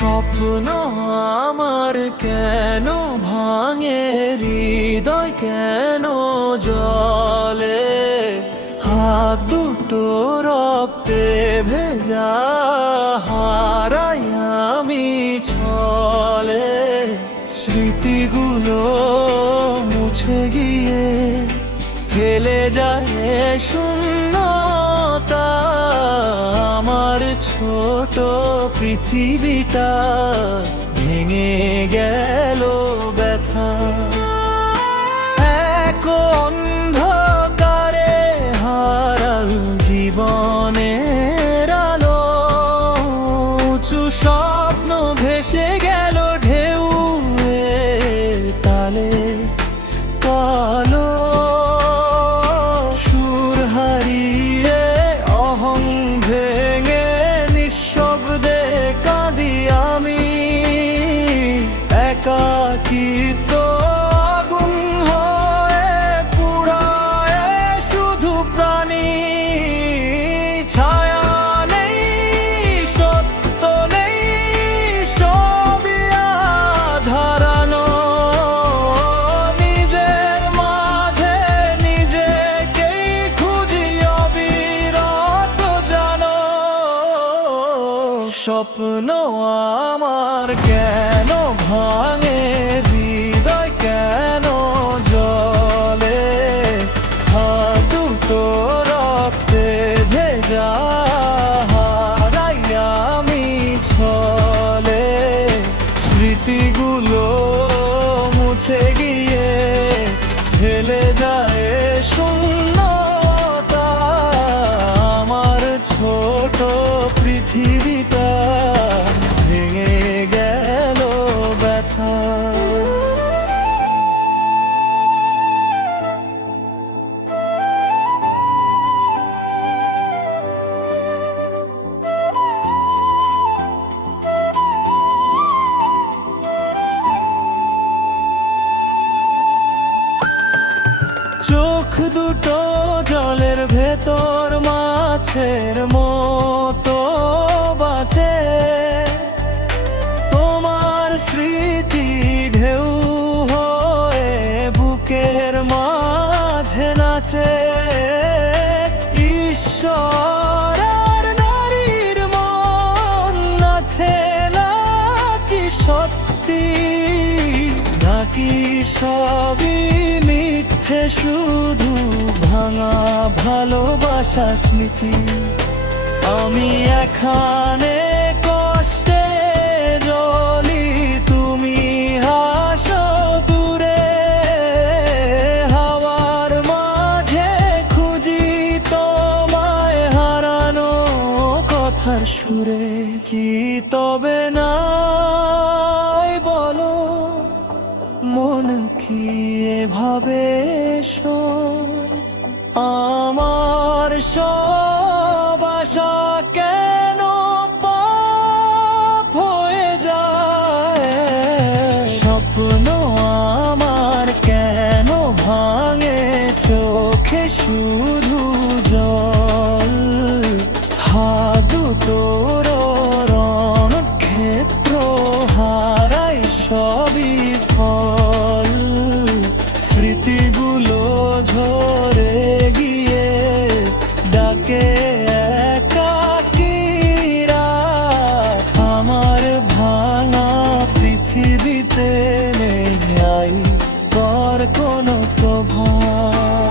স্বপ্ন আমার কেন ভাঙে, হৃদয় কেন জলে, হাত দুটো রক্তে ভেজা, হারাই আমি ছলে। স্মৃতিগুলো মুছে গিয়ে ফেলে যায় শূন্যতা, আমার ছোট পৃথিবীটা ভেঙে গেল ব্যথা। এক অন্ধকারে হারাল জীবনের আলো, উঁচু স্বপ্ন ভেসে গেল ঢেউ তালে কালো। সুর হারিয়ে অহং ভেঙে নিঃশব্দে কাঁদি আমি, একাকিত্ব আগুন হয়ে পুড়ায় শুধু প্রাণী। ছায়া নেই, সত্য নেই, সবই আঁধার হারানো। নিজের মাঝে নিজেকেই খুঁজি অবিরত জানো। স্বপ্ন আমার কেন ভাঙে, হৃদয় কেন জলে, হাত দুটো রক্তে ভেজা, হারাই আমি ছলে। স্মৃতিগুলো মুছে গিয়ে ঠেলে যায় শূন্যতা, আমার ছোট পৃথিবীটা ভেঙে গেল ব্যথা। চোখ দুটো জলের ভেতর মাছের মতো বাঁচে, তোমার স্মৃতি ঢেউ হয়ে বুকের মাঝে নাচে। ঈশ্বর আর নারীর মন আছে নাকি সত্যি, নাকি সবই মিথ্যে, শুধু ভাঙা ভালোবাসা স্মৃতি। আমি এখানে কষ্টে জ্বলি, তুমি হাসো দূরে, হাওয়ার মাঝে খুঁজি তোমায় হারানো কথার সুরে। কি তবে নাই বলো, মন কি এভাবে আমার সব আশা কেন পাপ হয়ে যায়। স্বপ্ন আমার কেন ভাঙে, চোখে শুধু জল, হাত দুটোর রণ ক্ষেত্র হারাই সবই ফল। স্মৃতিগুলো ঝরে গিয়ে ডাকে একাকীরা, আমার ভাঙা পৃথিবীতে নেই আই কর কোনো প্রভাব।